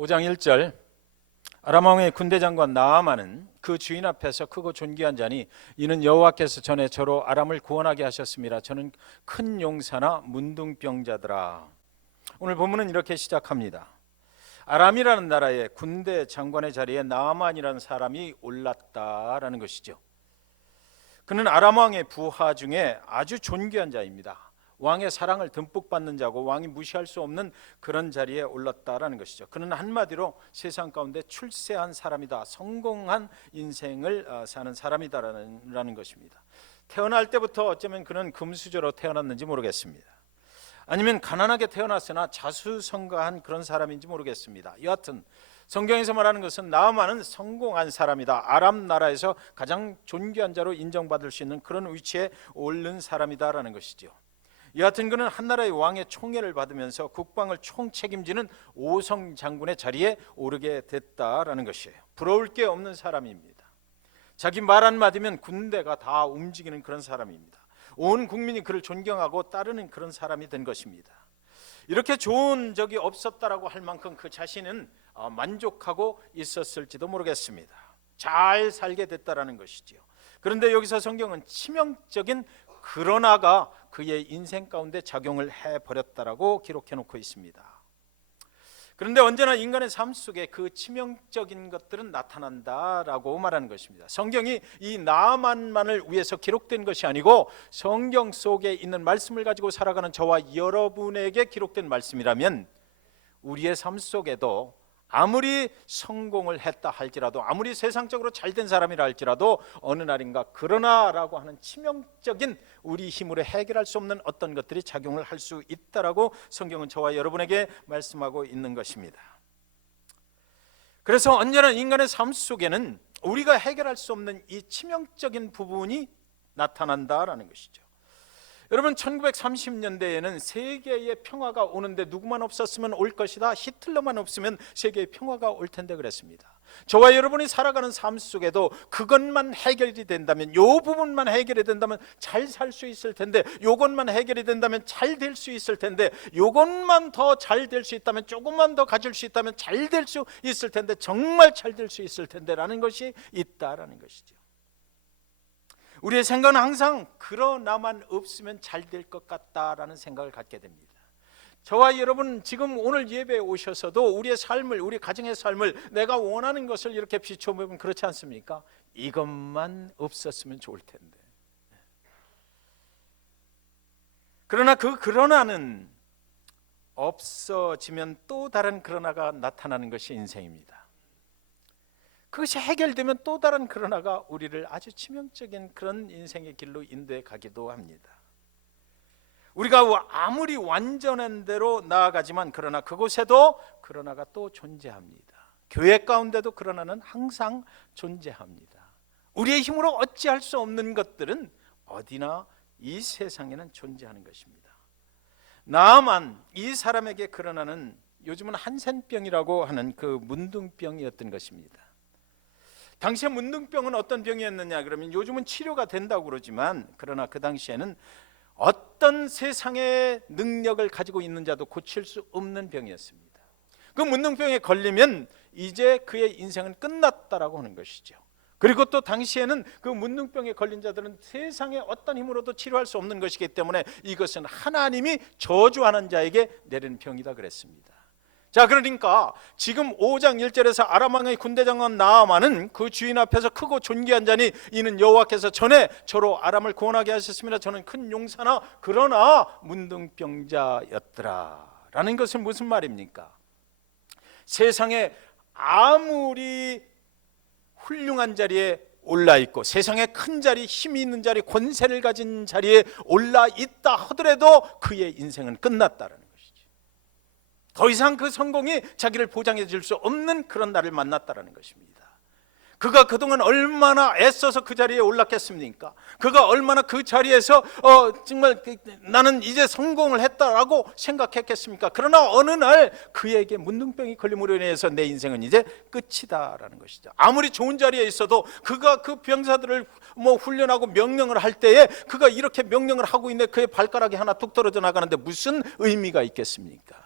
5장 1절 아람 왕의 군대 장관 나아만은 그 주인 앞에서 크고 존귀한 자니 이는 여호와께서 전에 저로 아람을 구원하게 하셨습니다. 저는 큰 용사나 문둥병자더라. 오늘 본문은 이렇게 시작합니다. 아람이라는 나라의 군대 장관의 자리에 나아만이라는 사람이 올랐다라는 것이죠. 그는 아람 왕의 부하 중에 아주 존귀한 자입니다. 왕의 사랑을 듬뿍 받는 자고 왕이 무시할 수 없는 그런 자리에 올랐다라는 것이죠. 그는 한마디로 세상 가운데 출세한 사람이다, 성공한 인생을 사는 사람이다라는 것입니다. 태어날 때부터 어쩌면 그는 금수저로 태어났는지 모르겠습니다. 아니면 가난하게 태어났으나 자수성가한 그런 사람인지 모르겠습니다. 여하튼 성경에서 말하는 것은 나아만은 성공한 사람이다, 아람 나라에서 가장 존귀한 자로 인정받을 수 있는 그런 위치에 오른 사람이다라는 것이죠. 여하튼 그는 한나라의 왕의 총애를 받으면서 국방을 총책임지는 오성 장군의 자리에 오르게 됐다라는 것이에요. 부러울 게 없는 사람입니다. 자기 말 한마디면 군대가 다 움직이는 그런 사람입니다. 온 국민이 그를 존경하고 따르는 그런 사람이 된 것입니다. 이렇게 좋은 적이 없었다라고 할 만큼 그 자신은 만족하고 있었을지도 모르겠습니다. 잘 살게 됐다라는 것이지요. 그런데 여기서 성경은 치명적인 그러나가 그의 인생 가운데 작용을 해버렸다라고 기록해 놓고 있습니다. 그런데 언제나 인간의 삶 속에 그 치명적인 것들은 나타난다라고 말하는 것입니다. 성경이 이 나아만만을 위해서 기록된 것이 아니고 성경 속에 있는 말씀을 가지고 살아가는 저와 여러분에게 기록된 말씀이라면 우리의 삶 속에도 아무리 성공을 했다 할지라도, 아무리 세상적으로 잘된 사람이라 할지라도 어느 날인가 그러나라고 하는 치명적인 우리 힘으로 해결할 수 없는 어떤 것들이 작용을 할 수 있다라고 성경은 저와 여러분에게 말씀하고 있는 것입니다. 그래서 언제나 인간의 삶 속에는 우리가 해결할 수 없는 이 치명적인 부분이 나타난다라는 것이죠. 여러분, 1930년대에는 세계의 평화가 오는데 누구만 없었으면 올 것이다, 히틀러만 없으면 세계의 평화가 올 텐데 그랬습니다. 저와 여러분이 살아가는 삶 속에도 그것만 해결이 된다면, 요 부분만 해결이 된다면 잘 살 수 있을 텐데, 요것만 해결이 된다면 잘 될 수 있을 텐데, 요것만 더 잘 될 수 있다면, 조금만 더 가질 수 있다면 잘 될 수 있을 텐데, 정말 잘 될 수 있을 텐데 라는 것이 있다라는 것이죠. 우리의 생각은 항상 그러나만 없으면 잘 될 것 같다라는 생각을 갖게 됩니다. 저와 여러분 지금 오늘 예배에 오셔서도 우리의 삶을, 우리 가정의 삶을 내가 원하는 것을 이렇게 비춰보면 그렇지 않습니까? 이것만 없었으면 좋을 텐데. 그러나 그 그러나는 없어지면 또 다른 그러나가 나타나는 것이 인생입니다. 그것이 해결되면 또 다른 그러나가 우리를 아주 치명적인 그런 인생의 길로 인도해 가기도 합니다. 우리가 아무리 완전한 대로 나아가지만 그러나 그곳에도 그러나가 또 존재합니다. 교회 가운데도 그러나는 항상 존재합니다. 우리의 힘으로 어찌할 수 없는 것들은 어디나 이 세상에는 존재하는 것입니다. 나아만 이 사람에게 그러나는 요즘은 한센병이라고 하는 그 문둥병이었던 것입니다. 당시에 문둥병은 어떤 병이었느냐 그러면 요즘은 치료가 된다고 그러지만 그러나 그 당시에는 어떤 세상의 능력을 가지고 있는 자도 고칠 수 없는 병이었습니다. 그 문둥병에 걸리면 이제 그의 인생은 끝났다라고 하는 것이죠. 그리고 또 당시에는 그 문둥병에 걸린 자들은 세상의 어떤 힘으로도 치료할 수 없는 것이기 때문에 이것은 하나님이 저주하는 자에게 내리는 병이다 그랬습니다. 자, 그러니까 지금 5장 1절에서 아람 왕의 군대 장관 나아만은 그 주인 앞에서 크고 존귀한 자니 이는 여호와께서 전에 저로 아람을 구원하게 하셨습니다. 저는 큰 용사나 그러나 문둥병자였더라 라는 것은 무슨 말입니까? 세상에 아무리 훌륭한 자리에 올라 있고 세상에 큰 자리, 힘이 있는 자리, 권세를 가진 자리에 올라 있다 하더라도 그의 인생은 끝났다라는 거예요. 더 이상 그 성공이 자기를 보장해 줄 수 없는 그런 날을 만났다라는 것입니다. 그가 그동안 얼마나 애써서 그 자리에 올랐겠습니까? 그가 얼마나 그 자리에서 정말 나는 이제 성공을 했다라고 생각했겠습니까? 그러나 어느 날 그에게 문둥병이 걸림으로 인해서 내 인생은 이제 끝이다라는 것이죠. 아무리 좋은 자리에 있어도 그가 그 병사들을 훈련하고 명령을 할 때에 그가 이렇게 명령을 하고 있는데 그의 발가락이 하나 툭 떨어져 나가는데 무슨 의미가 있겠습니까?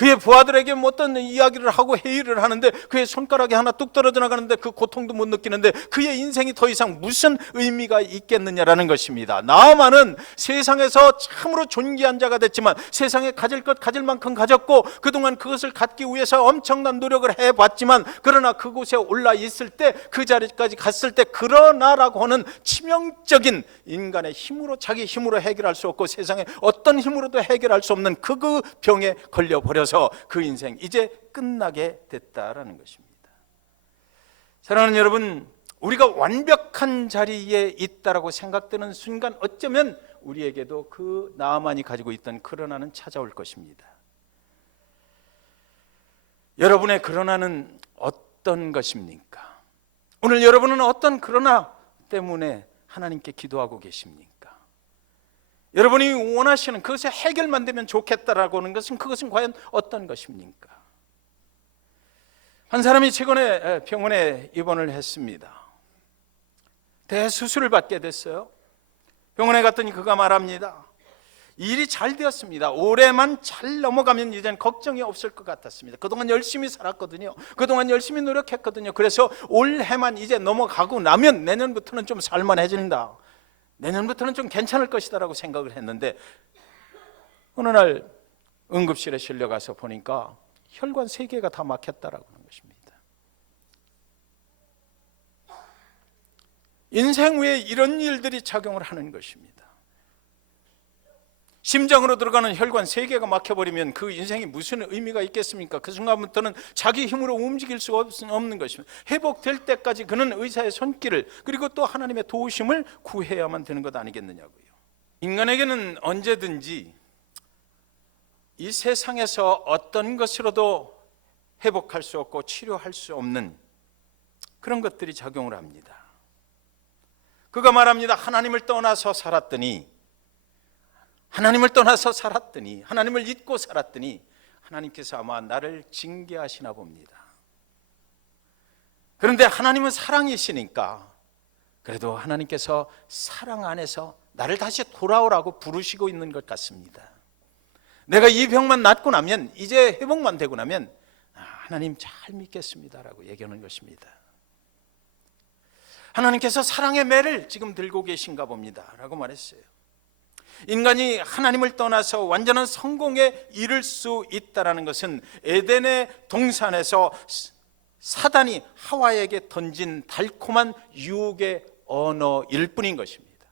그의 부하들에게 어떤 이야기를 하고 회의를 하는데 그의 손가락이 하나 뚝 떨어져 나가는데 그 고통도 못 느끼는데 그의 인생이 더 이상 무슨 의미가 있겠느냐라는 것입니다. 나아만은 세상에서 참으로 존귀한 자가 됐지만 세상에 가질 것 가질 만큼 가졌고 그동안 그것을 갖기 위해서 엄청난 노력을 해봤지만 그러나 그곳에 올라 있을 때 그 자리까지 갔을 때 그러나라고 하는 치명적인 인간의 힘으로 자기 힘으로 해결할 수 없고 세상에 어떤 힘으로도 해결할 수 없는 그 병에 걸려버려서 그 인생 이제 끝나게 됐다라는 것입니다. 사랑하는 여러분, 우리가 완벽한 자리에 있다라고 생각되는 순간 어쩌면 우리에게도 그 나아만이 가지고 있던 그러나는 찾아올 것입니다. 여러분의 그러나는 어떤 것입니까? 오늘 여러분은 어떤 그러나 때문에 하나님께 기도하고 계십니까? 여러분이 원하시는 그것의 해결만 되면 좋겠다라고 하는 것은 그것은 과연 어떤 것입니까? 한 사람이 최근에 병원에 입원을 했습니다. 대수술을 받게 됐어요. 병원에 갔더니 그가 말합니다. 일이 잘 되었습니다. 올해만 잘 넘어가면 이제는 걱정이 없을 것 같았습니다. 그동안 열심히 살았거든요. 그동안 열심히 노력했거든요. 그래서 올해만 이제 넘어가고 나면 내년부터는 좀 살만해진다. 내년부터는 좀 괜찮을 것이다라고 생각을 했는데 어느 날 응급실에 실려가서 보니까 혈관 3개가 다 막혔다라고 하는 것입니다. 인생 후에 이런 일들이 작용을 하는 것입니다. 심장으로 들어가는 혈관 3개가 막혀버리면 그 인생이 무슨 의미가 있겠습니까? 그 순간부터는 자기 힘으로 움직일 수 없는 것입니다. 회복될 때까지 그는 의사의 손길을 그리고 또 하나님의 도우심을 구해야만 되는 것 아니겠느냐고요. 인간에게는 언제든지 이 세상에서 어떤 것으로도 회복할 수 없고 치료할 수 없는 그런 것들이 작용을 합니다. 그가 말합니다. 하나님을 떠나서 살았더니 하나님을 잊고 살았더니 하나님께서 아마 나를 징계하시나 봅니다. 그런데 하나님은 사랑이시니까 그래도 하나님께서 사랑 안에서 나를 다시 돌아오라고 부르시고 있는 것 같습니다. 내가 이 병만 낫고 나면 이제 회복만 되고 나면 하나님 잘 믿겠습니다라고 얘기하는 것입니다. 하나님께서 사랑의 매를 지금 들고 계신가 봅니다 라고 말했어요. 인간이 하나님을 떠나서 완전한 성공에 이를 수 있다는 것은 에덴의 동산에서 사단이 하와에게 던진 달콤한 유혹의 언어일 뿐인 것입니다.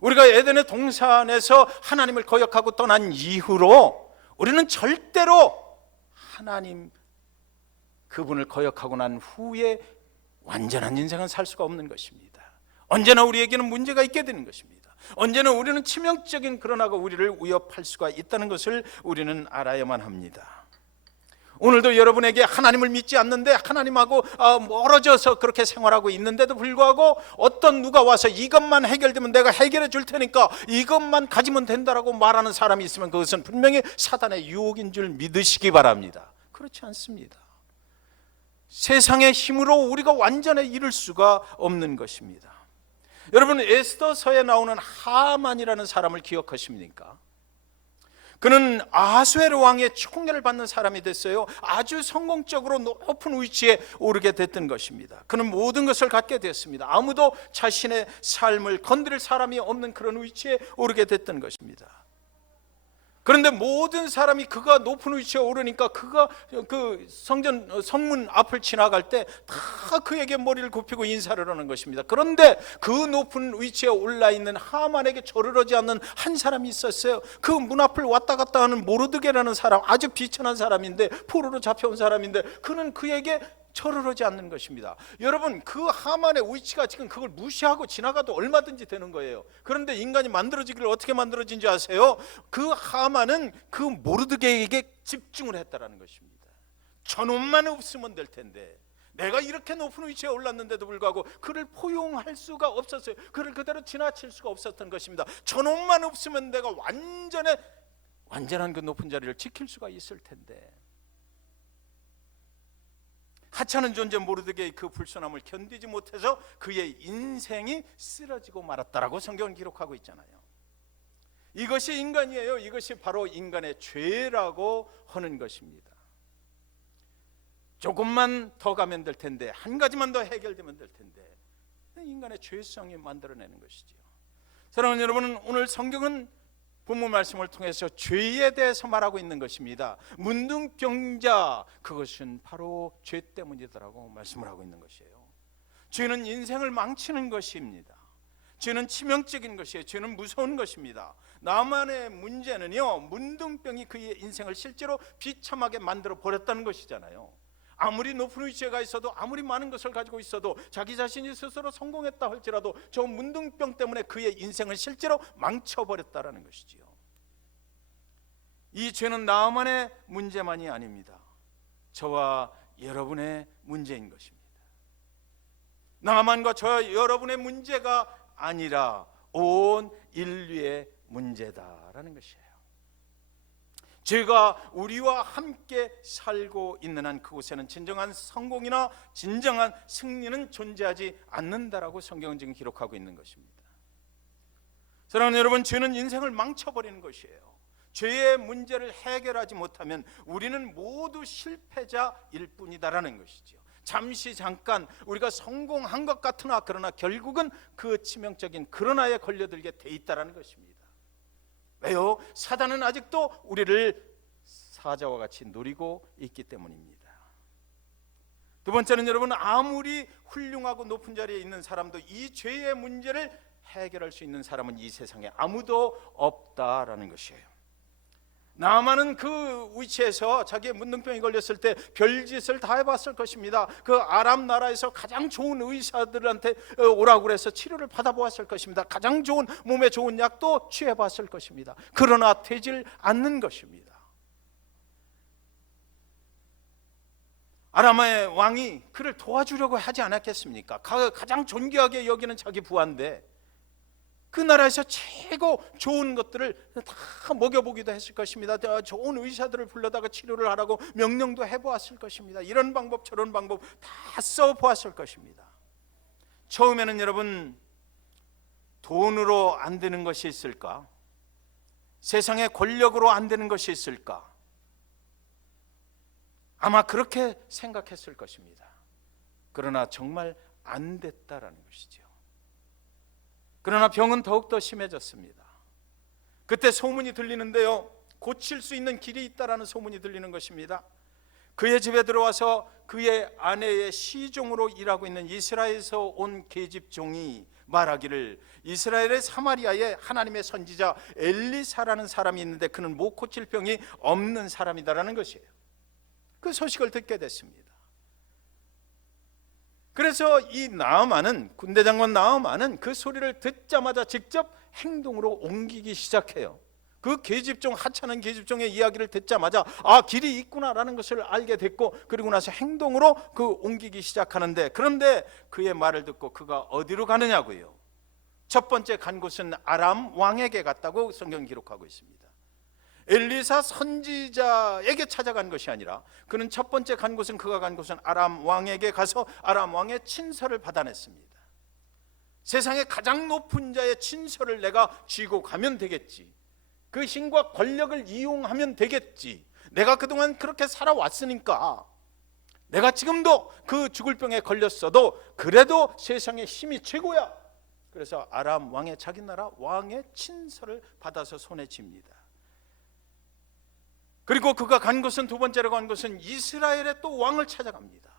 우리가 에덴의 동산에서 하나님을 거역하고 떠난 이후로 우리는 절대로 하나님 그분을 거역하고 난 후에 완전한 인생은 살 수가 없는 것입니다. 언제나 우리에게는 문제가 있게 되는 것입니다. 언제나 우리는 치명적인 그러나가 우리를 위협할 수가 있다는 것을 우리는 알아야만 합니다. 오늘도 여러분에게 하나님을 믿지 않는데 하나님하고 멀어져서 그렇게 생활하고 있는데도 불구하고 어떤 누가 와서 이것만 해결되면 내가 해결해 줄 테니까 이것만 가지면 된다라고 말하는 사람이 있으면 그것은 분명히 사단의 유혹인 줄 믿으시기 바랍니다. 그렇지 않습니다. 세상의 힘으로 우리가 완전히 이룰 수가 없는 것입니다. 여러분, 에스더서에 나오는 하만이라는 사람을 기억하십니까? 그는 아수에르 왕의 총애를 받는 사람이 됐어요. 아주 성공적으로 높은 위치에 오르게 됐던 것입니다. 그는 모든 것을 갖게 되었습니다. 아무도 자신의 삶을 건드릴 사람이 없는 그런 위치에 오르게 됐던 것입니다. 그런데 모든 사람이 그가 높은 위치에 오르니까 그가 그 성문 앞을 지나갈 때 다 그에게 머리를 굽히고 인사를 하는 것입니다. 그런데 그 높은 위치에 올라 있는 하만에게 절을 하지 않는 한 사람이 있었어요. 그 문 앞을 왔다 갔다 하는 모르드게라는 사람, 아주 비천한 사람인데, 포로로 잡혀온 사람인데 그는 그에게 절을 하지 않는 것입니다. 여러분, 그 하만의 위치가 지금 그걸 무시하고 지나가도 얼마든지 되는 거예요. 그런데 인간이 만들어지기를 어떻게 만들어진지 아세요? 그 하만은 그 모르드게에게 집중을 했다라는 것입니다. 저놈만 없으면 될 텐데 내가 이렇게 높은 위치에 올랐는데도 불구하고 그를 포용할 수가 없었어요. 그를 그대로 지나칠 수가 없었던 것입니다. 저놈만 없으면 내가 완전한 그 높은 자리를 지킬 수가 있을 텐데 하찮은 존재 모르드게의 그 불순함을 견디지 못해서 그의 인생이 쓰러지고 말았다라고 성경은 기록하고 있잖아요. 이것이 인간이에요. 이것이 바로 인간의 죄라고 하는 것입니다. 조금만 더 가면 될 텐데, 한 가지만 더 해결되면 될 텐데, 인간의 죄성이 만들어내는 것이죠. 사랑하는 여러분, 오늘 성경은 본문 말씀을 통해서 죄에 대해서 말하고 있는 것입니다. 문둥병자, 그것은 바로 죄 때문이더라고 말씀을 하고 있는 것이에요. 죄는 인생을 망치는 것입니다. 죄는 치명적인 것이에요. 죄는 무서운 것입니다. 나만의 문제는요, 문둥병이 그의 인생을 실제로 비참하게 만들어 버렸다는 것이잖아요. 아무리 높은 위치에 있어도, 아무리 많은 것을 가지고 있어도, 자기 자신이 스스로 성공했다 할지라도 저 문둥병 때문에 그의 인생을 실제로 망쳐버렸다는 것이지요. 이 죄는 나만의 문제만이 아닙니다. 저와 여러분의 문제인 것입니다. 나만과 저 여러분의 문제가 아니라 온 인류의 문제다라는 것이에요. 죄가 우리와 함께 살고 있는 한 그곳에는 진정한 성공이나 진정한 승리는 존재하지 않는다라고 성경은 지금 기록하고 있는 것입니다. 사랑하는 여러분, 죄는 인생을 망쳐버리는 것이에요. 죄의 문제를 해결하지 못하면 우리는 모두 실패자일 뿐이다라는 것이죠. 잠시 잠깐 우리가 성공한 것 같으나 그러나 결국은 그 치명적인 그러나에 걸려들게 돼 있다라는 것입니다. 왜요? 사단은 아직도 우리를 사자와 같이 노리고 있기 때문입니다. 두 번째는 여러분, 아무리 훌륭하고 높은 자리에 있는 사람도 이 죄의 문제를 해결할 수 있는 사람은 이 세상에 아무도 없다라는 것이에요. 나만은 그 위치에서 자기의 문둥병이 걸렸을 때 별짓을 다 해봤을 것입니다. 그 아람 나라에서 가장 좋은 의사들한테 오라고 해서 치료를 받아보았을 것입니다. 가장 좋은, 몸에 좋은 약도 취해봤을 것입니다. 그러나 되질 않는 것입니다. 아람의 왕이 그를 도와주려고 하지 않았겠습니까? 가장 존귀하게 여기는 자기 부하인데 그 나라에서 최고 좋은 것들을 다 먹여보기도 했을 것입니다. 좋은 의사들을 불러다가 치료를 하라고 명령도 해보았을 것입니다. 이런 방법 저런 방법 다 써보았을 것입니다. 처음에는 여러분, 돈으로 안 되는 것이 있을까? 세상의 권력으로 안 되는 것이 있을까? 아마 그렇게 생각했을 것입니다. 그러나 정말 안 됐다라는 것이죠. 그러나 병은 더욱더 심해졌습니다. 그때 소문이 들리는데요, 고칠 수 있는 길이 있다라는 소문이 들리는 것입니다. 그의 집에 들어와서 그의 아내의 시종으로 일하고 있는 이스라엘에서 온 계집종이 말하기를, 이스라엘의 사마리아에 하나님의 선지자 엘리사라는 사람이 있는데 그는 못 고칠 병이 없는 사람이다라는 것이에요. 그 소식을 듣게 됐습니다. 그래서 이 나아만은, 군대 장관 나아만은 그 소리를 듣자마자 직접 행동으로 옮기기 시작해요. 그 계집종, 하찮은 계집종의 이야기를 듣자마자 길이 있구나라는 것을 알게 됐고, 그리고 나서 행동으로 그 옮기기 시작하는데, 그런데 그의 말을 듣고 그가 어디로 가느냐고요? 첫 번째 간 곳은 아람 왕에게 갔다고 성경 기록하고 있습니다. 엘리사 선지자에게 찾아간 것이 아니라 그는 첫 번째 간 곳은, 그가 간 곳은 아람 왕에게 가서 아람 왕의 친서를 받아냈습니다. 세상에 가장 높은 자의 친서를 내가 쥐고 가면 되겠지. 그 힘과 권력을 이용하면 되겠지. 내가 그동안 그렇게 살아왔으니까, 내가 지금도 그 죽을 병에 걸렸어도 그래도 세상의 힘이 최고야. 그래서 아람 왕의, 자기 나라 왕의 친서를 받아서 손에 쥡니다. 그리고 그가 간 곳은, 두 번째로 간 곳은 이스라엘의 또 왕을 찾아갑니다.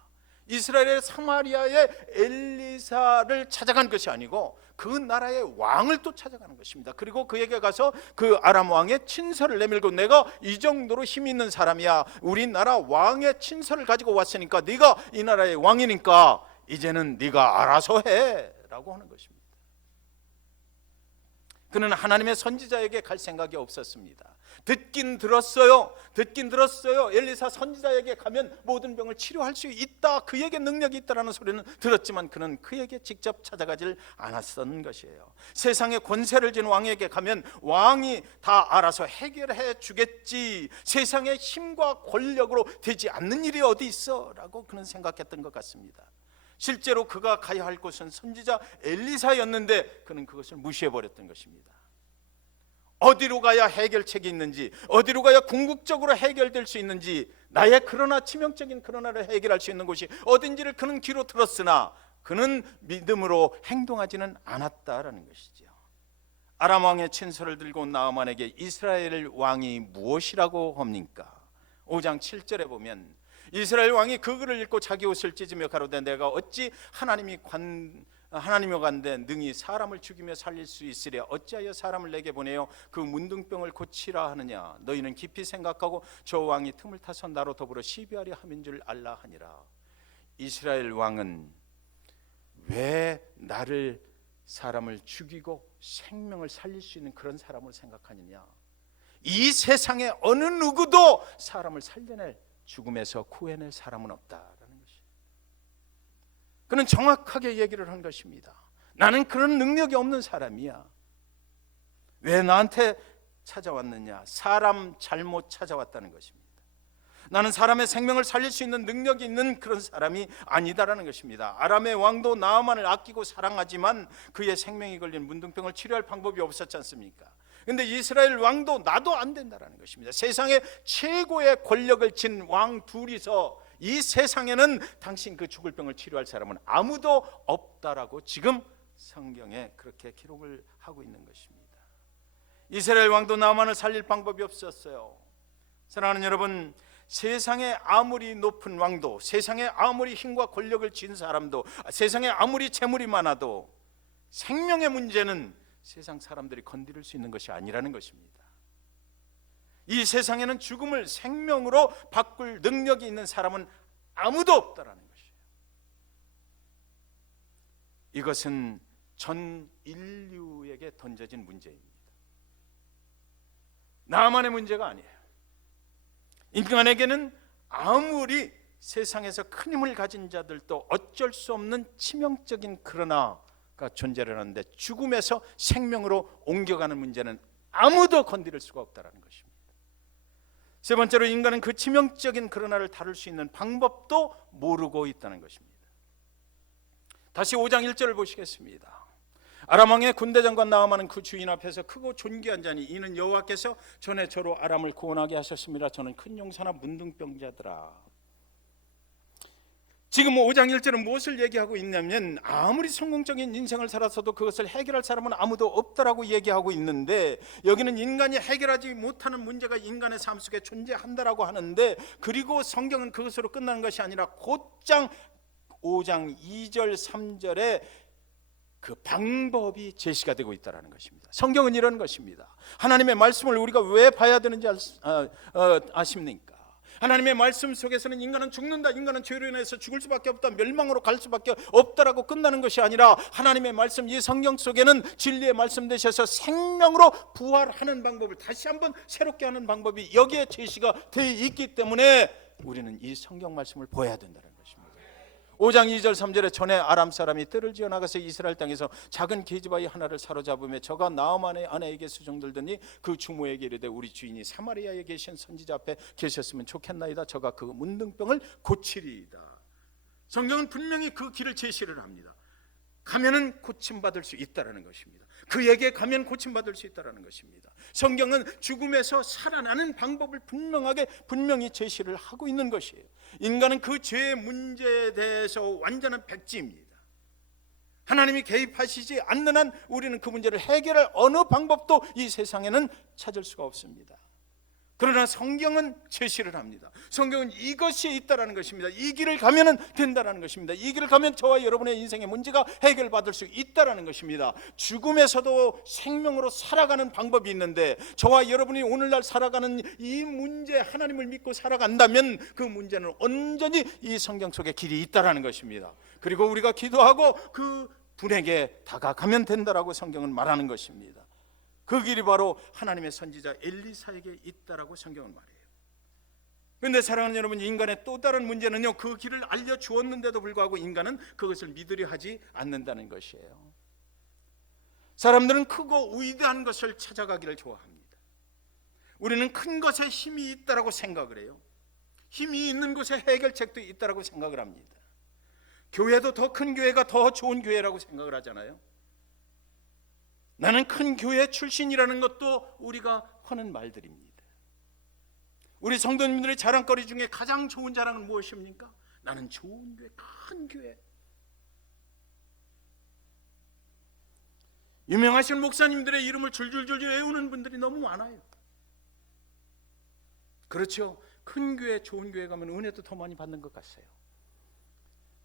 이스라엘의 사마리아의 엘리사를 찾아간 것이 아니고 그 나라의 왕을 또 찾아가는 것입니다. 그리고 그에게 가서 그 아람 왕의 친서를 내밀고, 내가 이 정도로 힘 있는 사람이야, 우리나라 왕의 친서를 가지고 왔으니까, 네가 이 나라의 왕이니까 이제는 네가 알아서 해 라고 하는 것입니다. 그는 하나님의 선지자에게 갈 생각이 없었습니다. 듣긴 들었어요. 엘리사 선지자에게 가면 모든 병을 치료할 수 있다, 그에게 능력이 있다라는 소리는 들었지만 그는 그에게 직접 찾아가질 않았던 것이에요. 세상에 권세를 진 왕에게 가면 왕이 다 알아서 해결해 주겠지, 세상의 힘과 권력으로 되지 않는 일이 어디 있어 라고 그는 생각했던 것 같습니다. 실제로 그가 가야 할 곳은 선지자 엘리사였는데 그는 그것을 무시해버렸던 것입니다. 어디로 가야 해결책이 있는지, 어디로 가야 궁극적으로 해결될 수 있는지, 나의 그러나 치명적인 그러나를 해결할 수 있는 곳이 어딘지를 그는 귀로 들었으나 그는 믿음으로 행동하지는 않았다라는 것이죠. 아람 왕의 친서를 들고 온 나아만에게 이스라엘 왕이 무엇이라고 합니까? 5장 7절에 보면 이스라엘 왕이 그 글을 읽고 자기 옷을 찢으며 가로되 내가 어찌 하나님과 간데 능히 사람을 죽이며 살릴 수 있으랴 어찌하여 사람을 내게 보내어 그 문둥병을 고치라 하느냐. 너희는 깊이 생각하고 저 왕이 틈을 타서 나로 더불어 시비하려 함인 줄 알라 하니라. 이스라엘 왕은 왜 나를 사람을 죽이고 생명을 살릴 수 있는 그런 사람을 생각하느냐. 이 세상에 어느 누구도 사람을 살려낼, 죽음에서 구해낼 사람은 없다라는 것이에요. 그는 정확하게 얘기를 한 것입니다. 나는 그런 능력이 없는 사람이야. 왜 나한테 찾아왔느냐. 사람 잘못 찾아왔다는 것입니다. 나는 사람의 생명을 살릴 수 있는 능력이 있는 그런 사람이 아니다라는 것입니다. 아람의 왕도 나아만을 아끼고 사랑하지만 그의 생명이 걸린 문둥병을 치료할 방법이 없었지 않습니까? 그런데 이스라엘 왕도 나도 안 된다라는 것입니다. 세상에 최고의 권력을 진 왕 둘이서 이 세상에는 당신 그 죽을 병을 치료할 사람은 아무도 없다라고 지금 성경에 그렇게 기록을 하고 있는 것입니다. 이스라엘 왕도 나아만을 살릴 방법이 없었어요. 사랑하는 여러분, 세상에 아무리 높은 왕도, 세상에 아무리 힘과 권력을 쥔 사람도, 세상에 아무리 재물이 많아도 생명의 문제는 세상 사람들이 건드릴 수 있는 것이 아니라는 것입니다. 이 세상에는 죽음을 생명으로 바꿀 능력이 있는 사람은 아무도 없다라는 것이에요. 이것은 전 인류에게 던져진 문제입니다. 나만의 문제가 아니에요. 인간에게는 아무리 세상에서 큰 힘을 가진 자들도 어쩔 수 없는 치명적인 그러나가 존재를 하는데 죽음에서 생명으로 옮겨가는 문제는 아무도 건드릴 수가 없다는 것입니다. 세 번째로 인간은 그 치명적인 그러나를 다룰 수 있는 방법도 모르고 있다는 것입니다. 다시 5장 1절을 보시겠습니다. 아람 왕의 군대 장관 나아만은 그 주인 앞에서 크고 존귀한 자니 이는 여호와께서 전에 저로 아람을 구원하게 하셨습니다. 저는 큰 용사나 문둥병자더라. 지금 5장 1절은 무엇을 얘기하고 있냐면 아무리 성공적인 인생을 살았어도 그것을 해결할 사람은 아무도 없다라고 얘기하고 있는데 여기는 인간이 해결하지 못하는 문제가 인간의 삶 속에 존재한다라고 하는데 그리고 성경은 그것으로 끝나는 것이 아니라 곧장 5장 2절 3절에 그 방법이 제시가 되고 있다는 것입니다. 성경은 이런 것입니다. 하나님의 말씀을 우리가 왜 봐야 되는지 아십니까? 하나님의 말씀 속에서는 인간은 죽는다, 인간은 죄로 인해서 죽을 수밖에 없다, 멸망으로 갈 수밖에 없다라고 끝나는 것이 아니라 하나님의 말씀, 이 성경 속에는 진리의 말씀 되셔서 생명으로 부활하는 방법을 다시 한번 새롭게 하는 방법이 여기에 제시가 되어 있기 때문에 우리는 이 성경 말씀을 보아야 된다는 것입니다. 5장 2절 3절에 전에 아람 사람이 뜰을 지어 나가서 이스라엘 땅에서 작은 계집아이 하나를 사로잡으며 저가 나아만의 아내에게 수종들더니 그 주모에게 이르되 우리 주인이 사마리아에 계신 선지자 앞에 계셨으면 좋겠나이다. 저가 그 문둥병을 고치리이다. 성경은 분명히 그 길을 제시를 합니다. 가면은 고침받을 수 있다는 것입니다. 그에게 가면 고침받을 수 있다는 것입니다. 성경은 죽음에서 살아나는 방법을 분명히 제시를 하고 있는 것이에요. 인간은 그 죄의 문제에 대해서 완전한 백지입니다. 하나님이 개입하시지 않는 한 우리는 그 문제를 해결할 어느 방법도 이 세상에는 찾을 수가 없습니다. 그러나 성경은 제시를 합니다. 성경은 이것이 있다라는 것입니다. 이 길을 가면은 된다라는 것입니다. 이 길을 가면 저와 여러분의 인생의 문제가 해결받을 수 있다라는 것입니다. 죽음에서도 생명으로 살아가는 방법이 있는데 저와 여러분이 오늘날 살아가는 이 문제 하나님을 믿고 살아간다면 그 문제는 온전히 이 성경 속에 길이 있다라는 것입니다. 그리고 우리가 기도하고 그 분에게 다가가면 된다라고 성경은 말하는 것입니다. 그 길이 바로 하나님의 선지자 엘리사에게 있다라고 성경은 말해요. 그런데 사랑하는 여러분, 인간의 또 다른 문제는요, 그 길을 알려주었는데도 불구하고 인간은 그것을 믿으려 하지 않는다는 것이에요. 사람들은 크고 위대한 것을 찾아가기를 좋아합니다. 우리는 큰 것에 힘이 있다라고 생각을 해요. 힘이 있는 곳에 해결책도 있다라고 생각을 합니다. 교회도 더 큰 교회가 더 좋은 교회라고 생각을 하잖아요. 나는 큰 교회 출신이라는 것도 우리가 하는 말들입니다. 우리 성도님들의 자랑거리 중에 가장 좋은 자랑은 무엇입니까? 나는 좋은 교회, 큰 교회. 유명하신 목사님들의 이름을 줄줄줄 외우는 분들이 너무 많아요. 그렇죠. 큰 교회, 좋은 교회 가면 은혜도 더 많이 받는 것 같아요.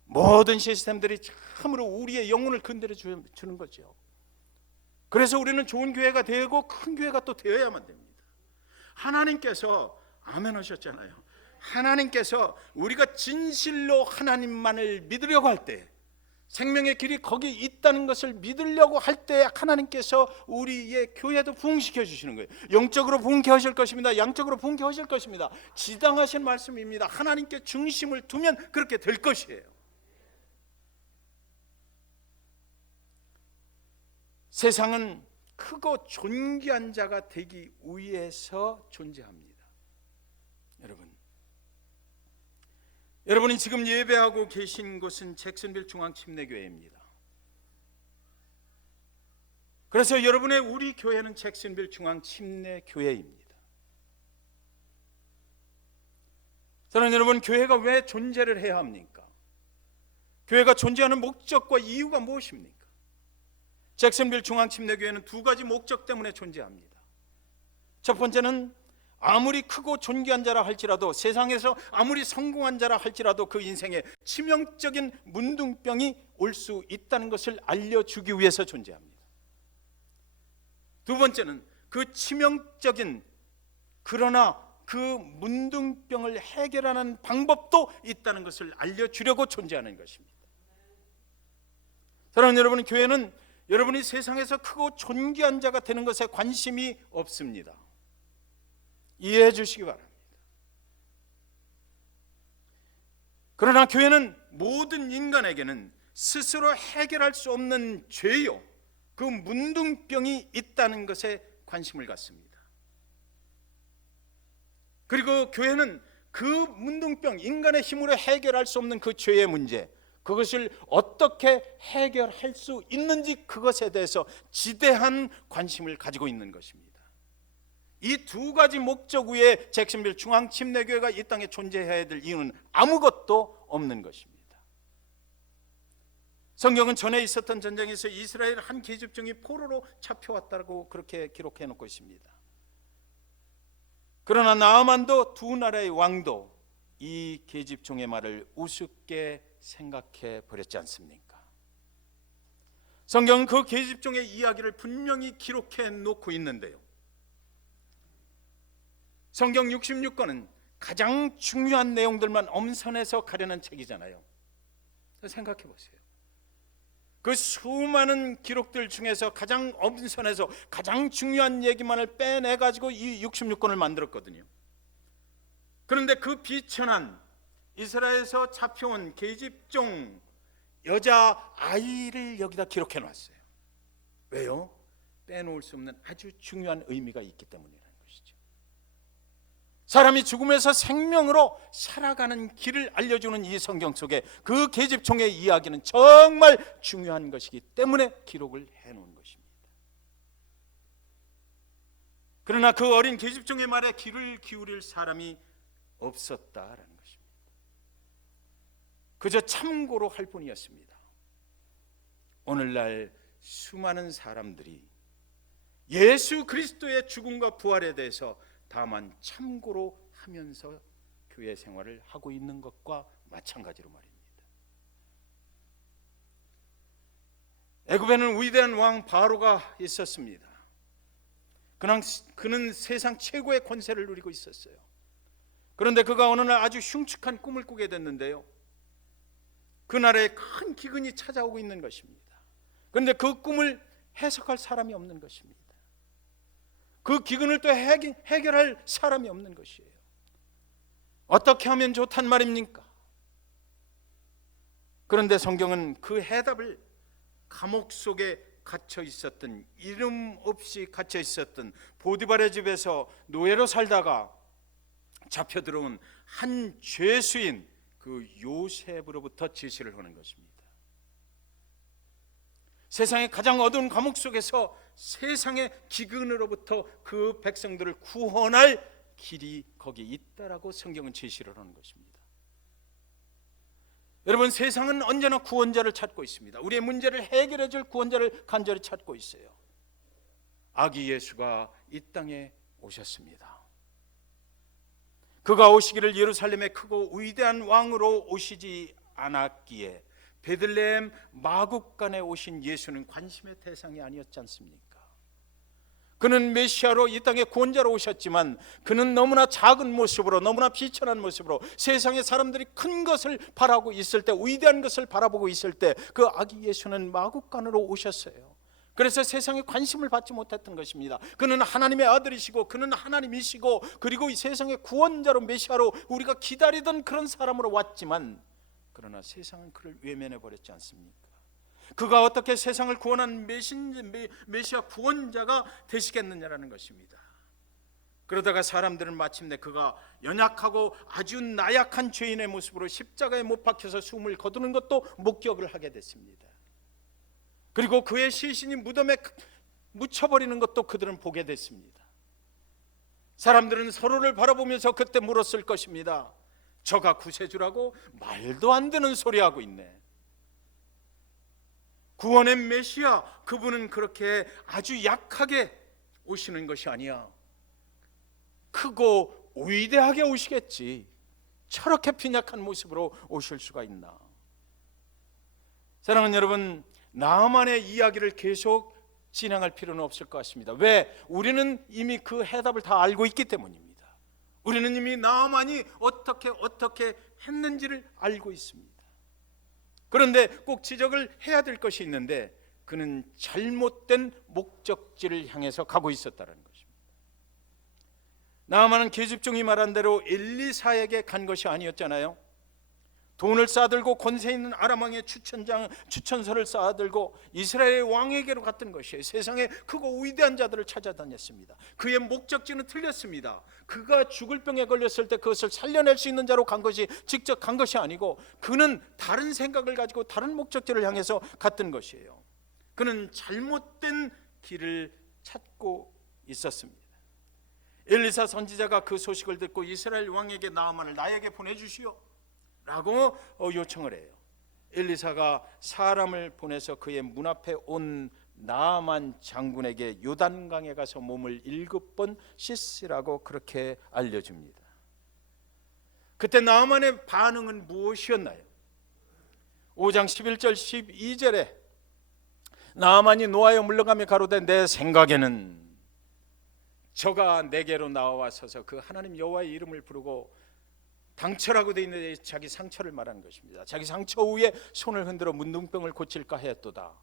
모든 시스템들이 참으로 우리의 영혼을 건드려 주는 거죠. 그래서 우리는 좋은 교회가 되고 큰 교회가 또 되어야만 됩니다. 하나님께서 아멘 하셨잖아요. 하나님께서 우리가 진실로 하나님만을 믿으려고 할 때, 생명의 길이 거기 있다는 것을 믿으려고 할 때 하나님께서 우리의 교회도 부흥시켜 주시는 거예요. 영적으로 부흥케 하실 것입니다. 양적으로 부흥케 하실 것입니다. 지당하신 말씀입니다. 하나님께 중심을 두면 그렇게 될 것이에요. 세상은 크고 존귀한 자가 되기 위해서 존재합니다. 여러분이 지금 예배하고 계신 곳은 잭슨빌 중앙침례교회입니다. 그래서 우리 교회는 잭슨빌 중앙침례교회입니다. 저는 여러분, 교회가 왜 존재를 해야 합니까? 교회가 존재하는 목적과 이유가 무엇입니까? 잭슨빌 중앙침례교회는 두 가지 목적 때문에 존재합니다. 첫 번째는 아무리 크고 존귀한 자라 할지라도, 세상에서 아무리 성공한 자라 할지라도 그 인생에 치명적인 문둥병이 올 수 있다는 것을 알려주기 위해서 존재합니다. 두 번째는 그 치명적인, 그러나 그 문둥병을 해결하는 방법도 있다는 것을 알려주려고 존재하는 것입니다. 사랑하는 여러분, 교회는 여러분이 세상에서 크고 존귀한 자가 되는 것에 관심이 없습니다. 이해해 주시기 바랍니다. 그러나 교회는 모든 인간에게는 스스로 해결할 수 없는 죄요, 그 문둥병이 있다는 것에 관심을 갖습니다. 그리고 교회는 그 문둥병, 인간의 힘으로 해결할 수 없는 그 죄의 문제, 그것을 어떻게 해결할 수 있는지 그것에 대해서 지대한 관심을 가지고 있는 것입니다. 이 두 가지 목적 위에 잭슨빌 중앙침례교회가 이 땅에 존재해야 될 이유는 아무것도 없는 것입니다. 성경은 전에 있었던 전쟁에서 이스라엘 한 계집종이 포로로 잡혀왔다고 그렇게 기록해 놓고 있습니다. 그러나 나아만도 두 나라의 왕도 이 계집종의 말을 우습게 생각해 버렸지 않습니까? 성경은 그 계집종의 이야기를 분명히 기록해 놓고 있는데요, 성경 66권은 가장 중요한 내용들만 엄선해서 가려는 책이잖아요. 생각해 보세요. 그 수많은 기록들 중에서 가장 엄선해서 가장 중요한 얘기만을 빼내가지고 이 66권을 만들었거든요. 그런데 그 비천한 이스라엘에서 잡혀온 계집종 여자 아이를 여기다 기록해 놨어요. 왜요? 빼놓을 수 없는 아주 중요한 의미가 있기 때문이라는 것이죠. 사람이 죽음에서 생명으로 살아가는 길을 알려주는 이 성경 속에 그 계집종의 이야기는 정말 중요한 것이기 때문에 기록을 해놓은 것입니다. 그러나 그 어린 계집종의 말에 귀를 기울일 사람이 없었다라는 것입니다. 그저 참고로 할 뿐이었습니다. 오늘날 수많은 사람들이 예수 그리스도의 죽음과 부활에 대해서 다만 참고로 하면서 교회 생활을 하고 있는 것과 마찬가지로 말입니다. 애굽에는 위대한 왕 바로가 있었습니다. 그는 세상 최고의 권세를 누리고 있었어요. 그런데 그가 어느 날 아주 흉측한 꿈을 꾸게 됐는데요, 그 나라에 큰 기근이 찾아오고 있는 것입니다. 그런데 그 꿈을 해석할 사람이 없는 것입니다. 그 기근을 또 해결할 사람이 없는 것이에요. 어떻게 하면 좋단 말입니까? 그런데 성경은 그 해답을 감옥 속에 갇혀 있었던, 이름 없이 갇혀 있었던 보디발의 집에서 노예로 살다가 잡혀 들어온 한 죄수인 그 요셉으로부터 제시를 하는 것입니다. 세상의 가장 어두운 감옥 속에서 세상의 기근으로부터 그 백성들을 구원할 길이 거기 있다라고 성경은 제시를 하는 것입니다. 여러분, 세상은 언제나 구원자를 찾고 있습니다. 우리의 문제를 해결해 줄 구원자를 간절히 찾고 있어요. 아기 예수가 이 땅에 오셨습니다. 그가 오시기를 예루살렘의 크고 위대한 왕으로 오시지 않았기에 베들레헴 마국간에 오신 예수는 관심의 대상이 아니었지 않습니까? 그는 메시아로 이 땅에 구원자로 오셨지만 그는 너무나 작은 모습으로, 너무나 비천한 모습으로 세상의 사람들이 큰 것을 바라고 있을 때, 위대한 것을 바라보고 있을 때 그 아기 예수는 마국간으로 오셨어요. 그래서 세상에 관심을 받지 못했던 것입니다. 그는 하나님의 아들이시고 그는 하나님이시고 그리고 이 세상의 구원자로, 메시아로 우리가 기다리던 그런 사람으로 왔지만, 그러나 세상은 그를 외면해 버렸지 않습니까? 그가 어떻게 세상을 구원한 메시아 구원자가 되시겠느냐라는 것입니다. 그러다가 사람들은 마침내 그가 연약하고 아주 나약한 죄인의 모습으로 십자가에 못 박혀서 숨을 거두는 것도 목격을 하게 됐습니다. 그리고 그의 시신이 무덤에 묻혀버리는 것도 그들은 보게 됐습니다. 사람들은 서로를 바라보면서 그때 물었을 것입니다. 저가 구세주라고 말도 안 되는 소리하고 있네. 구원의 메시아, 그분은 그렇게 아주 약하게 오시는 것이 아니야. 크고 위대하게 오시겠지. 저렇게 빈약한 모습으로 오실 수가 있나? 사랑하는 여러분, 나만의 이야기를 계속 진행할 필요는 없을 것 같습니다. 왜? 우리는 이미 그 해답을 다 알고 있기 때문입니다. 우리는 이미 나만이 어떻게 했는지를 알고 있습니다. 그런데 꼭 지적을 해야 될 것이 있는데, 그는 잘못된 목적지를 향해서 가고 있었다는 것입니다. 나아만은 계집종이 말한 대로 엘리사에게 간 것이 아니었잖아요. 돈을 쌓아들고 권세 있는 아람 왕의 추천서를 쌓아들고 이스라엘 왕에게로 갔던 것이에요. 세상에 크고 위대한 자들을 찾아다녔습니다. 그의 목적지는 틀렸습니다. 그가 죽을 병에 걸렸을 때 그것을 살려낼 수 있는 자로 간 것이, 직접 간 것이 아니고 그는 다른 생각을 가지고 다른 목적지를 향해서 갔던 것이에요. 그는 잘못된 길을 찾고 있었습니다. 엘리사 선지자가 그 소식을 듣고 이스라엘 왕에게 나아만을 나에게 보내주시오 라고 요청을 해요. 엘리사가 사람을 보내서 그의 문 앞에 온 나아만 장군에게 요단강에 가서 몸을 7번 씻으라고 그렇게 알려줍니다. 그때 나아만의 반응은 무엇이었나요? 5장 11절 12절에 나아만이 노하여 물러가며 가로되 내 생각에는 저가 내게로 나와서서 그 하나님 여호와의 이름을 부르고 당처라고 되어 있는 자기 상처를 말하는 것입니다. 자기 상처 위에 손을 흔들어 문둥병을 고칠까 하였도다.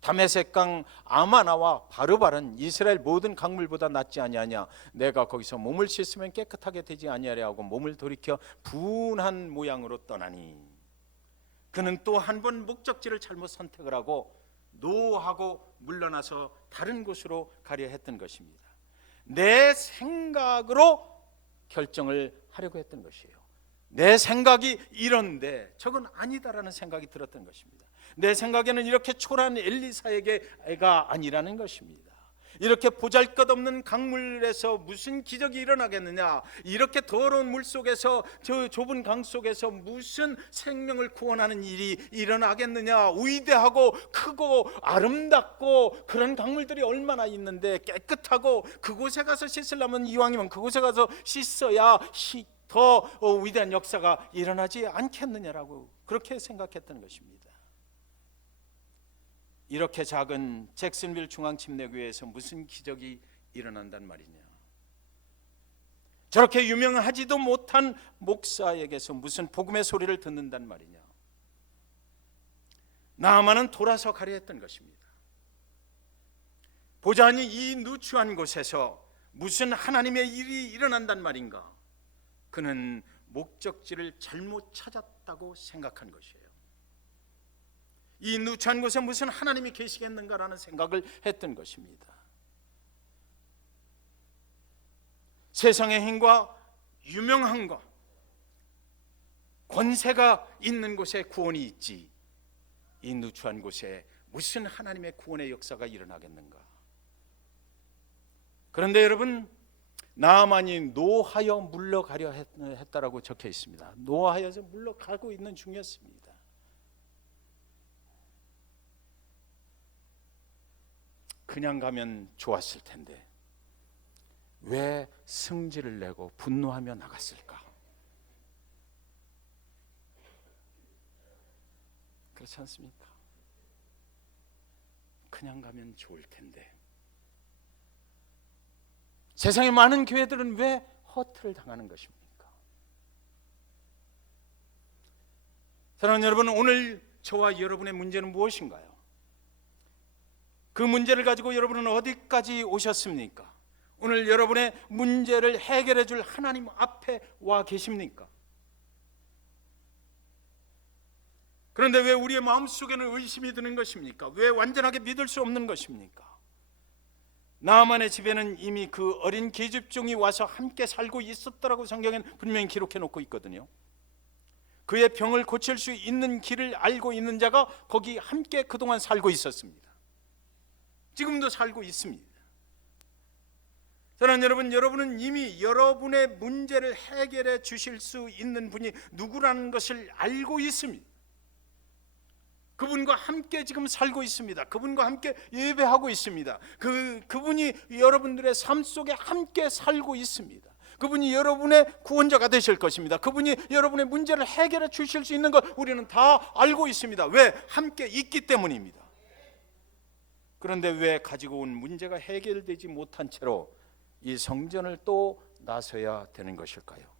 다메섹강 아마나와 바르바른 이스라엘 모든 강물보다 낫지 아니하냐. 내가 거기서 몸을 씻으면 깨끗하게 되지 아니하랴 하고 몸을 돌이켜 분한 모양으로 떠나니, 그는 또 한 번 목적지를 잘못 선택을 하고 노하고 물러나서 다른 곳으로 가려 했던 것입니다. 내 생각으로 결정을 하려고 했던 것이에요. 내 생각이 이런데 저건 아니다라는 생각이 들었던 것입니다. 내 생각에는 이렇게 초라한 엘리사에게가 아니라는 것입니다. 이렇게 보잘것없는 강물에서 무슨 기적이 일어나겠느냐, 이렇게 더러운 물 속에서, 저 좁은 강 속에서 무슨 생명을 구원하는 일이 일어나겠느냐. 위대하고 크고 아름답고 그런 강물들이 얼마나 있는데, 깨끗하고 그곳에 가서 씻으려면, 이왕이면 그곳에 가서 씻어야 더 위대한 역사가 일어나지 않겠느냐라고 그렇게 생각했던 것입니다. 이렇게 작은 잭슨빌 중앙침례교회에서 무슨 기적이 일어난단 말이냐. 저렇게 유명하지도 못한 목사에게서 무슨 복음의 소리를 듣는단 말이냐. 나아만은 돌아서 가려 했던 것입니다. 보자니 이 누추한 곳에서 무슨 하나님의 일이 일어난단 말인가. 그는 목적지를 잘못 찾았다고 생각한 것이에요. 이 누추한 곳에 무슨 하나님이 계시겠는가라는 생각을 했던 것입니다. 세상의 힘과 유명함과 권세가 있는 곳에 구원이 있지, 이 누추한 곳에 무슨 하나님의 구원의 역사가 일어나겠는가? 그런데 여러분, 나아만이 노하여 물러가려 했다라고 적혀 있습니다. 노하여서 물러가고 있는 중이었습니다. 그냥 가면 좋았을 텐데 왜 승질을 내고 분노하며 나갔을까? 그렇지 않습니까? 그냥 가면 좋을 텐데. 세상의 많은 교회들은 왜 허투를 당하는 것입니까? 사랑하는 여러분, 오늘 저와 여러분의 문제는 무엇인가요? 그 문제를 가지고 여러분은 어디까지 오셨습니까? 오늘 여러분의 문제를 해결해 줄 하나님 앞에 와 계십니까? 그런데 왜 우리의 마음속에는 의심이 드는 것입니까? 왜 완전하게 믿을 수 없는 것입니까? 나아만의 집에는 이미 그 어린 계집종이 와서 함께 살고 있었다라고 성경에는 분명히 기록해 놓고 있거든요. 그의 병을 고칠 수 있는 길을 알고 있는 자가 거기 함께 그동안 살고 있었습니다. 지금도 살고 있습니다. 사랑하는 여러분, 여러분은 이미 여러분의 문제를 해결해 주실 수 있는 분이 누구라는 것을 알고 있습니다. 그분과 함께 지금 살고 있습니다. 그분과 함께 예배하고 있습니다. 그분이 여러분들의 삶 속에 함께 살고 있습니다. 그분이 여러분의 구원자가 되실 것입니다. 그분이 여러분의 문제를 해결해 주실 수 있는 것 우리는 다 알고 있습니다. 왜? 함께 있기 때문입니다. 그런데 왜 가지고 온 문제가 해결되지 못한 채로 이 성전을 또 나서야 되는 것일까요?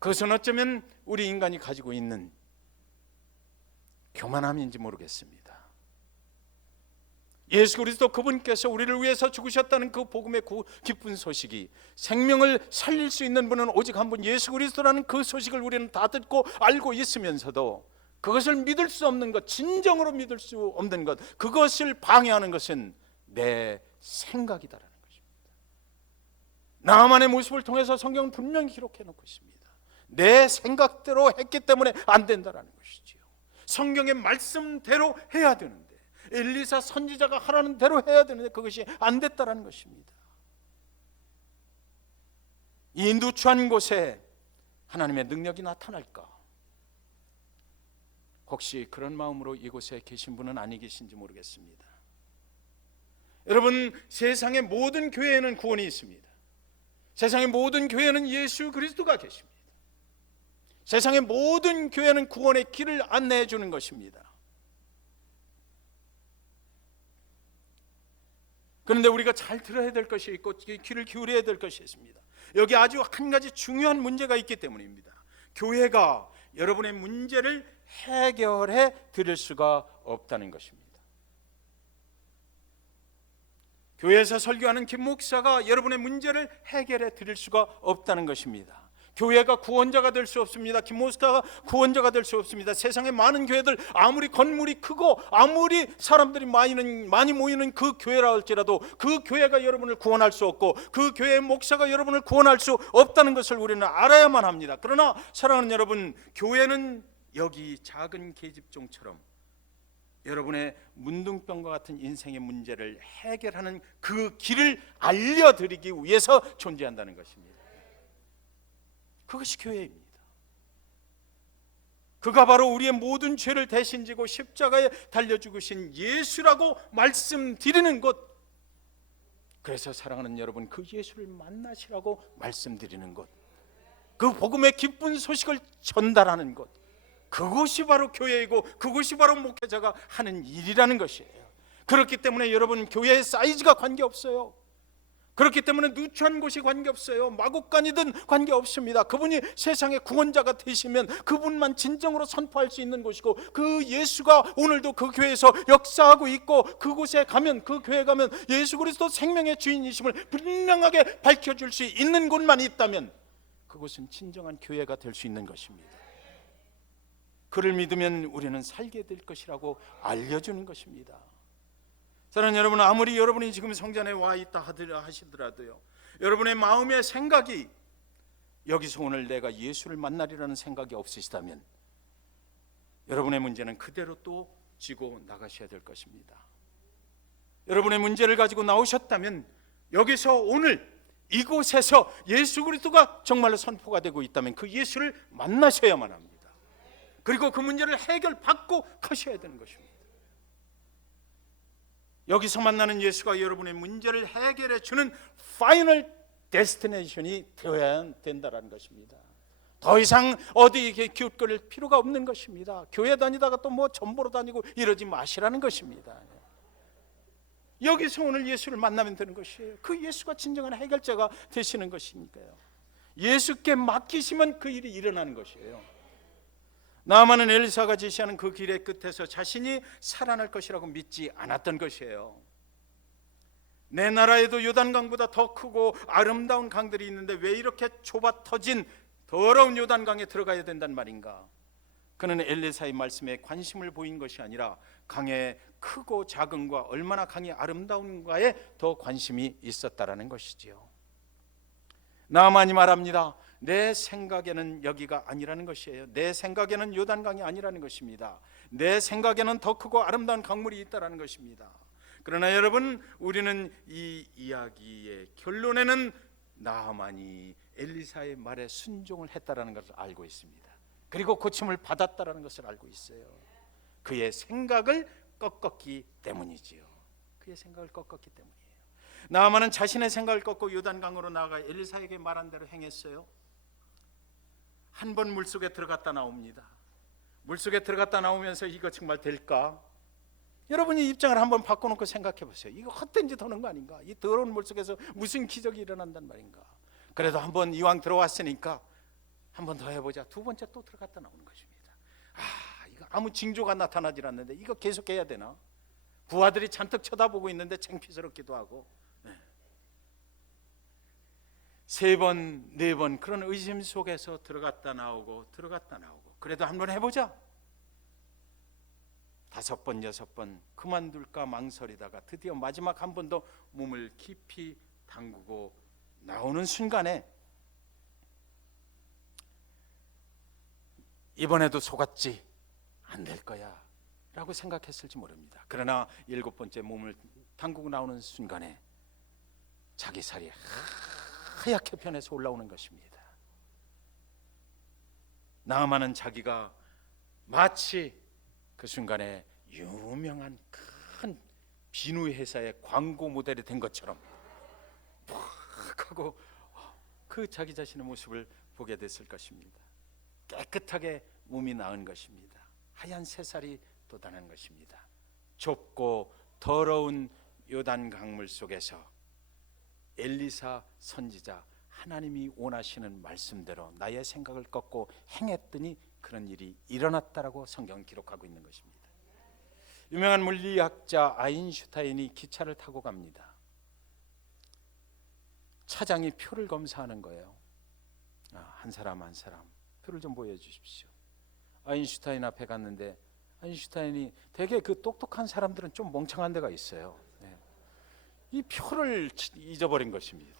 그것은 어쩌면 우리 인간이 가지고 있는 교만함인지 모르겠습니다. 예수 그리스도 그분께서 우리를 위해서 죽으셨다는 그 복음의 기쁜 소식이, 생명을 살릴 수 있는 분은 오직 한 분 예수 그리스도라는 그 소식을 우리는 다 듣고 알고 있으면서도 그것을 믿을 수 없는 것, 진정으로 믿을 수 없는 것, 그것을 방해하는 것은 내 생각이다라는 것입니다. 나만의 모습을 통해서 성경은 분명히 기록해 놓고 있습니다. 내 생각대로 했기 때문에 안 된다라는 것이지요. 성경의 말씀대로 해야 되는데, 엘리사 선지자가 하라는 대로 해야 되는데 그것이 안 됐다라는 것입니다. 이 누추한 곳에 하나님의 능력이 나타날까? 혹시 그런 마음으로 이곳에 계신 분은 아니 계신지 모르겠습니다. 여러분, 세상의 모든 교회에는 구원이 있습니다. 세상의 모든 교회에는 예수 그리스도가 계십니다. 세상의 모든 교회는 구원의 길을 안내해 주는 것입니다. 그런데 우리가 잘 들어야 될 것이 있고 귀를 기울여야 될 것이 있습니다. 여기 아주 한 가지 중요한 문제가 있기 때문입니다. 교회가 여러분의 문제를 해결해 드릴 수가 없다는 것입니다. 교회에서 설교하는 김 목사가 여러분의 문제를 해결해 드릴 수가 없다는 것입니다. 교회가 구원자가 될 수 없습니다. 김 목사가 구원자가 될 수 없습니다. 세상의 많은 교회들, 아무리 건물이 크고 아무리 사람들이 많이 모이는 그 교회라 할지라도 그 교회가 여러분을 구원할 수 없고 그 교회의 목사가 여러분을 구원할 수 없다는 것을 우리는 알아야만 합니다. 그러나 사랑하는 여러분, 교회는 여기 작은 계집종처럼 여러분의 문둥병과 같은 인생의 문제를 해결하는 그 길을 알려드리기 위해서 존재한다는 것입니다. 그것이 교회입니다. 그가 바로 우리의 모든 죄를 대신 지고 십자가에 달려 죽으신 예수라고 말씀드리는 것, 그래서 사랑하는 여러분, 그 예수를 만나시라고 말씀드리는 것, 그 복음의 기쁜 소식을 전달하는 것, 그것이 바로 교회이고 그것이 바로 목회자가 하는 일이라는 것이에요. 그렇기 때문에 여러분, 교회의 사이즈가 관계없어요. 그렇기 때문에 누추한 곳이 관계없어요. 마곡간이든 관계없습니다. 그분이 세상의 구원자가 되시면 그분만 진정으로 선포할 수 있는 곳이고, 그 예수가 오늘도 그 교회에서 역사하고 있고, 그곳에 가면, 그 교회에 가면 예수 그리스도 생명의 주인이심을 분명하게 밝혀줄 수 있는 곳만 있다면 그곳은 진정한 교회가 될 수 있는 것입니다. 그를 믿으면 우리는 살게 될 것이라고 알려주는 것입니다. 사랑하는 여러분, 아무리 여러분이 지금 성전에 와 있다 하시더라도요, 여러분의 마음의 생각이 여기서 오늘 내가 예수를 만나리라는 생각이 없으시다면 여러분의 문제는 그대로 또 지고 나가셔야 될 것입니다. 여러분의 문제를 가지고 나오셨다면 여기서 오늘 이곳에서 예수 그리스도가 정말로 선포가 되고 있다면 그 예수를 만나셔야만 합니다. 그리고 그 문제를 해결받고 가셔야 되는 것입니다. 여기서 만나는 예수가 여러분의 문제를 해결해 주는 파이널 데스티네이션이 되어야 된다는 것입니다. 더 이상 어디 기웃거릴 필요가 없는 것입니다. 교회 다니다가 또 뭐 전보로 다니고 이러지 마시라는 것입니다. 여기서 오늘 예수를 만나면 되는 것이에요. 그 예수가 진정한 해결자가 되시는 것이니까요. 예수께 맡기시면 그 일이 일어나는 것이에요. 나아만은 엘리사가 제시하는 그 길의 끝에서 자신이 살아날 것이라고 믿지 않았던 것이에요. 내 나라에도 요단강보다 더 크고 아름다운 강들이 있는데 왜 이렇게 좁아 터진 더러운 요단강에 들어가야 된단 말인가? 그는 엘리사의 말씀에 관심을 보인 것이 아니라 강의 크고 작은과 얼마나 강이 아름다운가에 더 관심이 있었다라는 것이지요. 나아만이 말합니다. 내 생각에는 여기가 아니라는 것이에요. 내 생각에는 요단강이 아니라는 것입니다. 내 생각에는 더 크고 아름다운 강물이 있다라는 것입니다. 그러나 여러분, 우리는 이 이야기의 결론에는 나아만이 엘리사의 말에 순종을 했다라는 것을 알고 있습니다. 그리고 고침을 받았다라는 것을 알고 있어요. 그의 생각을 꺾었기 때문이지요. 그의 생각을 꺾었기 때문이에요. 나아만은 자신의 생각을 꺾고 요단강으로 나아가 엘리사에게 말한 대로 행했어요. 한 번 물속에 들어갔다 나옵니다. 물속에 들어갔다 나오면서 이거 정말 될까? 여러분이 입장을 한번 바꿔놓고 생각해 보세요. 이거 헛된 짓 하는 거 아닌가? 이 더러운 물속에서 무슨 기적이 일어난단 말인가? 그래도 한번 이왕 들어왔으니까 한번 더 해보자. 두 번째 또 들어갔다 나오는 것입니다. 이거 아무 징조가 나타나질 않는데 이거 계속 해야 되나? 부하들이 잔뜩 쳐다보고 있는데 창피스럽기도 하고. 세 번, 네 번 그런 의심 속에서 들어갔다 나오고 들어갔다 나오고. 그래도 한번 해보자. 다섯 번, 여섯 번 그만둘까 망설이다가 드디어 마지막 한 번 더 몸을 깊이 담그고 나오는 순간에 이번에도 속았지, 안 될 거야 라고 생각했을지 모릅니다. 그러나 일곱 번째 몸을 담그고 나오는 순간에 자기 살이 하얗게 변해서 올라오는 것입니다. 나아만은 자기가 마치 그 순간에 유명한 큰 비누 회사의 광고 모델이 된 것처럼 팍 하고 그 자기 자신의 모습을 보게 됐을 것입니다. 깨끗하게 몸이 나은 것입니다. 하얀 새살이 돋아난 것입니다. 좁고 더러운 요단 강물 속에서 엘리사 선지자, 하나님이 원하시는 말씀대로 나의 생각을 꺾고 행했더니 그런 일이 일어났다라고 성경은 기록하고 있는 것입니다. 유명한 물리학자 아인슈타인이 기차를 타고 갑니다. 차장이 표를 검사하는 거예요. 한 사람 한 사람 표를 좀 보여주십시오. 아인슈타인 앞에 갔는데 아인슈타인이 되게 그 똑똑한 사람들은 좀 멍청한 데가 있어요. 이 표를 잊어버린 것입니다.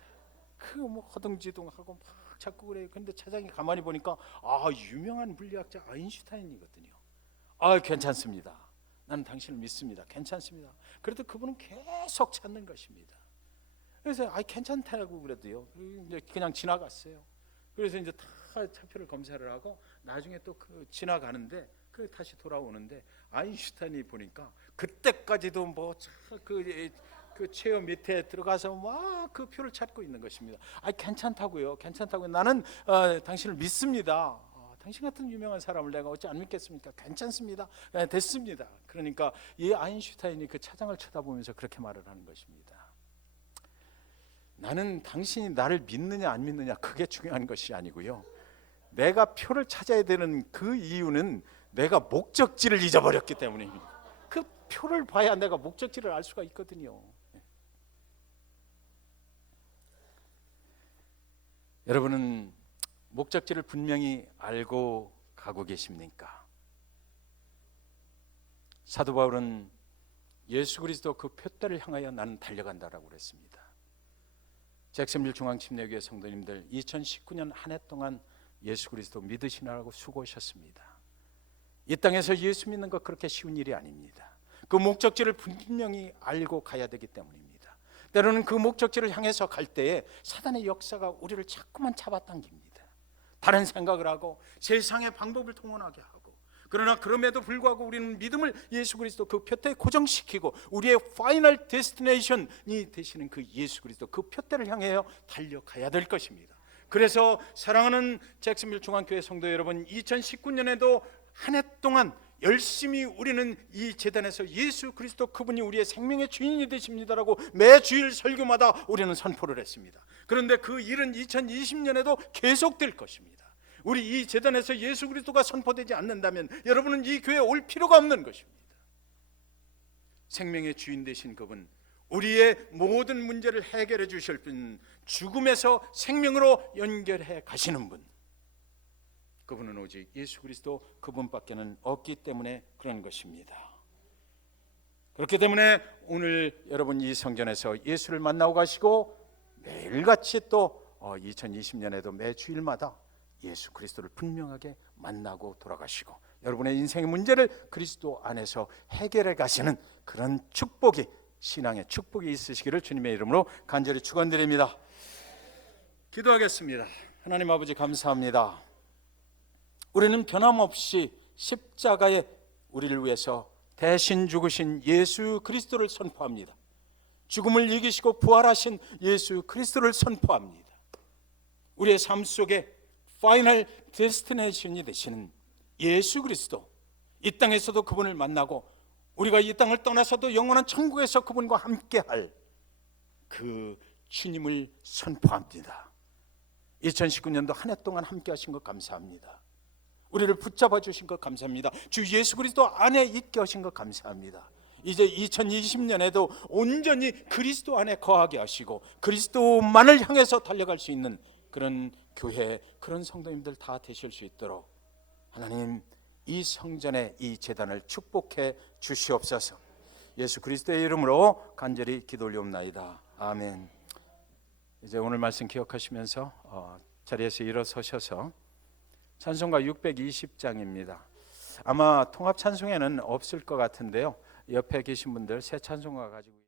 그 뭐 허둥지둥하고 막 자꾸 그래요. 근데 차장이 가만히 보니까 유명한 물리학자 아인슈타인이거든요. 괜찮습니다. 나는 당신을 믿습니다. 괜찮습니다. 그래도 그분은 계속 찾는 것입니다. 그래서 괜찮다고 그래도요. 이제 그냥 지나갔어요. 그래서 이제 다 차표를 검사를 하고 나중에 또 그 지나가는데 그 다시 돌아오는데 아인슈타인이 보니까 그때까지도 뭐 그 체어 밑에 들어가서 막 그 표를 찾고 있는 것입니다. 괜찮다고요. 괜찮다고요. 나는 당신을 믿습니다. 당신 같은 유명한 사람을 내가 어찌 안 믿겠습니까? 괜찮습니다. 됐습니다. 그러니까 이 아인슈타인이 그 차장을 쳐다보면서 그렇게 말을 하는 것입니다. 나는 당신이 나를 믿느냐 안 믿느냐 그게 중요한 것이 아니고요. 내가 표를 찾아야 되는 그 이유는 내가 목적지를 잊어버렸기 때문입니다. 그 표를 봐야 내가 목적지를 알 수가 있거든요. 여러분은 목적지를 분명히 알고 가고 계십니까? 사도 바울은 예수 그리스도 그 표대를 향하여 나는 달려간다라고 그랬습니다. 잭슨빌 중앙침례교회 성도님들, 2019년 한 해 동안 예수 그리스도 믿으시느라고 수고하셨습니다. 이 땅에서 예수 믿는 것 그렇게 쉬운 일이 아닙니다. 그 목적지를 분명히 알고 가야 되기 때문입니다. 때로는 그 목적지를 향해서 갈 때에 사단의 역사가 우리를 자꾸만 잡아당깁니다. 다른 생각을 하고 세상의 방법을 통원하게 하고, 그러나 그럼에도 불구하고 우리는 믿음을 예수 그리스도 그 표대에 고정시키고 우리의 파이널 데스티네이션이 되시는 그 예수 그리스도 그 표대를 향해 달려가야 될 것입니다. 그래서 사랑하는 잭슨빌 중앙교회 성도 여러분, 2019년에도 한 해 동안 열심히 우리는 이 제단에서 예수 그리스도 그분이 우리의 생명의 주인이 되십니다라고 매 주일 설교마다 우리는 선포를 했습니다. 그런데 그 일은 2020년에도 계속될 것입니다. 우리 이 제단에서 예수 그리스도가 선포되지 않는다면 여러분은 이 교회에 올 필요가 없는 것입니다. 생명의 주인 되신 그분, 우리의 모든 문제를 해결해 주실 분, 죽음에서 생명으로 연결해 가시는 분, 그분은 오직 예수 그리스도 그분밖에는 없기 때문에 그런 것입니다. 그렇기 때문에 오늘 여러분 이 성전에서 예수를 만나고 가시고 매일같이 또 2020년에도 매 주일마다 예수 그리스도를 분명하게 만나고 돌아가시고 여러분의 인생의 문제를 그리스도 안에서 해결해 가시는 그런 축복이, 신앙의 축복이 있으시기를 주님의 이름으로 간절히 축원드립니다. 기도하겠습니다. 하나님 아버지 감사합니다. 우리는 변함없이 십자가에 우리를 위해서 대신 죽으신 예수 그리스도를 선포합니다. 죽음을 이기시고 부활하신 예수 그리스도를 선포합니다. 우리의 삶 속에 파이널 데스티네이션이 되시는 예수 그리스도, 이 땅에서도 그분을 만나고 우리가 이 땅을 떠나서도 영원한 천국에서 그분과 함께할 그 주님을 선포합니다. 2019년도 한 해 동안 함께 하신 것 감사합니다. 우리를 붙잡아 주신 것 감사합니다. 주 예수 그리스도 안에 있게 하신 것 감사합니다. 이제 2020년에도 온전히 그리스도 안에 거하게 하시고 그리스도만을 향해서 달려갈 수 있는 그런 교회, 그런 성도님들 다 되실 수 있도록 하나님 이 성전의 이 제단을 축복해 주시옵소서. 예수 그리스도의 이름으로 간절히 기도 올리옵나이다. 아멘. 이제 오늘 말씀 기억하시면서 자리에서 일어서셔서 찬송가 620장입니다. 아마 통합 찬송에는 없을 것 같은데요, 옆에 계신 분들 새 찬송가 가지고